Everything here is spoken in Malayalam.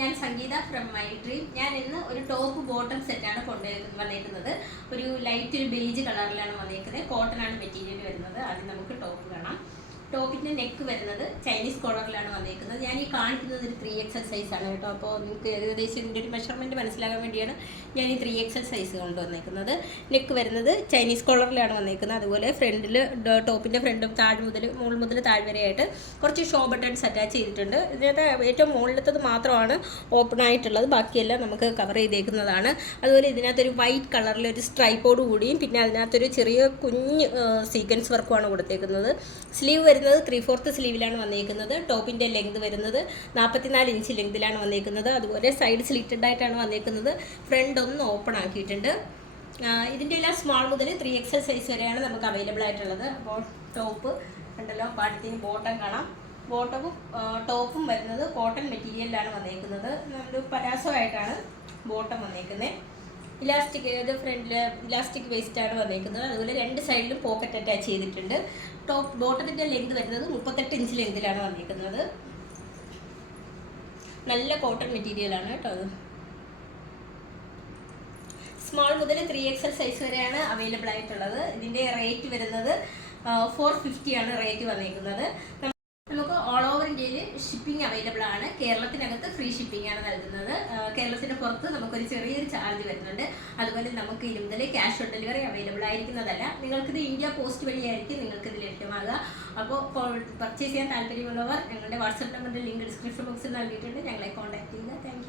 ഞാൻ സംഗീത ഫ്രം മൈ ഡ്രീം. ഞാൻ ഇന്ന് ഒരു ടോപ്പ് ബോട്ടം സെറ്റാണ് വന്നേക്കുന്നത്. ഒരു ലൈറ്റ് ഒരു ബേജ് കളറിലാണ് വന്നേക്കുന്നത്. കോട്ടൺ ആണ് മെറ്റീരിയൽ വരുന്നത്. ആദ്യം നമുക്ക് ടോപ്പ് കാണാം. ടോപ്പിൻ്റെ നെക്ക് വരുന്നത് ചൈനീസ് കോളറിലാണ് വന്നേക്കുന്നത്. ഞാൻ ഈ കാണിക്കുന്നത് ഒരു 3XL സൈസാണ് കേട്ടോ. അപ്പോൾ നിങ്ങൾക്ക് ഏകദേശം ഇതിൻ്റെ ഒരു മെഷർമെൻറ്റ് മനസ്സിലാകാൻ വേണ്ടിയാണ് ഞാൻ ഈ 3XL സൈസ് കൊണ്ടുവന്നേക്കുന്നത്. നെക്ക് വരുന്നത് ചൈനീസ് കോളറിലാണ് വന്നേക്കുന്നത്. അതുപോലെ ഫ്രണ്ടിൽ ടോപ്പിൻ്റെ ഫ്രണ്ടും മുകൾ മുതൽ താഴ് വരെയായിട്ട് കുറച്ച് ഷോ ബട്ടൺസ് അറ്റാച്ച് ചെയ്തിട്ടുണ്ട്. ഇതിനകത്ത് ഏറ്റവും മുകളിലത്തത് മാത്രമാണ് ഓപ്പൺ ആയിട്ടുള്ളത്, ബാക്കിയെല്ലാം നമുക്ക് കവർ ചെയ്തേക്കുന്നതാണ്. അതുപോലെ ഇതിനകത്തൊരു വൈറ്റ് കളറിലൊരു സ്ട്രൈപ്പോട് കൂടിയും പിന്നെ അതിനകത്തൊരു ചെറിയ കുഞ്ഞ് സീക്വൻസ് വർക്കുമാണ് കൊടുത്തേക്കുന്നത്. സ്ലീവ് വരുന്നത് 3/4 സ്ലീവിലാണ് വന്നേക്കുന്നത്. ടോപ്പിൻ്റെ ലെങ്ത് വരുന്നത് 44 ഇഞ്ച് ലെങ്തിലാണ് വന്നേക്കുന്നത്. അതുപോലെ സൈഡ് സ്ലിറ്റഡ് ആയിട്ടാണ് വന്നേക്കുന്നത്. ഫ്രണ്ട് ഒന്ന് ഓപ്പൺ ആക്കിയിട്ടുണ്ട്. ഇതിൻ്റെ എല്ലാം സ്മോൾ മുതൽ 3XL സൈസ് വരെയാണ് നമുക്ക് അവൈലബിൾ ആയിട്ടുള്ളത്. അപ്പോൾ ടോപ്പ് ഉണ്ടല്ലോ, പാടത്തിന് ബോട്ടം കാണാം. ബോട്ടവും ടോപ്പും വരുന്നത് കോട്ടൺ മെറ്റീരിയലിലാണ് വന്നേക്കുന്നത്. ഒരു പരാസമായിട്ടാണ് ബോട്ടം വന്നേക്കുന്നത്. ഇലാസ്റ്റിക് ഫ്രണ്ടിൽ ഇലാസ്റ്റിക് വേസ്റ്റാണ് വന്നേക്കുന്നത്. അതുപോലെ രണ്ട് സൈഡിലും പോക്കറ്റ് അറ്റാച്ച് ചെയ്തിട്ടുണ്ട്. ബോട്ടത്തിൻ്റെ ലെങ്ത് വരുന്നത് 38 ഇഞ്ച് ലെങ്തിലാണ് വന്നേക്കുന്നത്. നല്ല കോട്ടൺ മെറ്റീരിയലാണ് കേട്ടോ. അത് സ്മോൾ മുതൽ 3XL സൈസ് വരെയാണ് അവൈലബിൾ ആയിട്ടുള്ളത്. ഇതിൻ്റെ റേറ്റ് വരുന്നത് 450 ആണ് റേറ്റ് വന്നേക്കുന്നത്. നമുക്ക് ഓൾ ഓവർ ഇന്ത്യയിൽ ഷിപ്പിംഗ് അവൈലബിൾ ആണ്. കേരളത്തിനകത്ത് ഫ്രീ ഷിപ്പിംഗ് ആണ് നൽകുന്നത്. കേരളത്തിന് പുറത്ത് നമുക്കൊരു ചെറിയൊരു ചാർജ് വരുന്നുണ്ട്. അതുപോലെ നമുക്ക് ഇനി മുതൽ ക്യാഷ് ഓൺ ഡെലിവറി അവൈലബിൾ ആയിരിക്കുന്നതല്ല. നിങ്ങൾക്കിത് ഇന്ത്യ പോസ്റ്റ് വഴിയായിരിക്കും നിങ്ങൾക്കിത് ലഭ്യമാകുക. അപ്പോൾ പർച്ചേസ് ചെയ്യാൻ താല്പര്യമുള്ളവർ ഞങ്ങളുടെ വാട്സപ്പ് നമ്പറിൻ്റെ ലിങ്ക് ഡിസ്ക്രിപ്ഷൻ ബോക്സിൽ നൽകിയിട്ടുണ്ട്. ഞങ്ങളെ കോൺടാക്ട് ചെയ്യുക. താങ്ക്